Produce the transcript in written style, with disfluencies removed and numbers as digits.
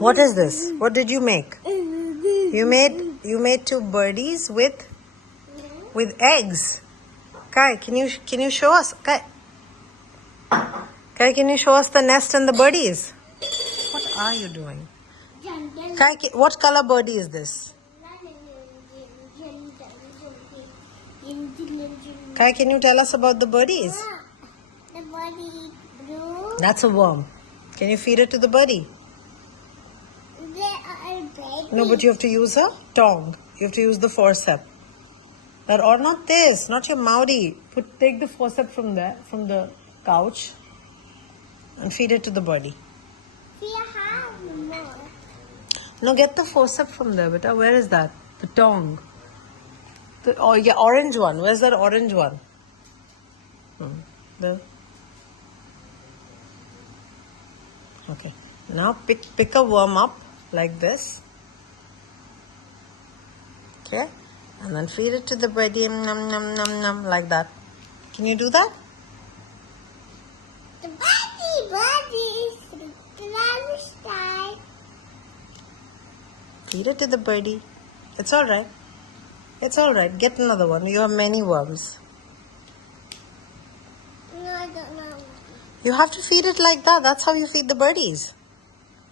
What is this? What did you make? You made two birdies with eggs. Kai, can you show us? Kai, can you show us the nest and the birdies? What are you doing? Kai, what color birdie is this? Kai, can you tell us about the birdies? The birdie blue. That's a worm. Can you feed it to the birdie? They are babies. No, but you have to use a tongue. You have to use the forceps. Or not this, not your mouthie. Take the forceps from there, from the couch, and feed it to the birdie. We have more. No, get the forceps from there, beta. Where is that? The tongue. The orange one. Where's that orange one? There. Okay. Now pick a worm up like this. Okay. And then feed it to the birdie, num num num num, like that. Can you do that? The birdie, Feed it to the birdie. It's all right. It's all right. Get another one. You have many worms. No, I don't know. You have to feed it like that. That's how you feed the birdies.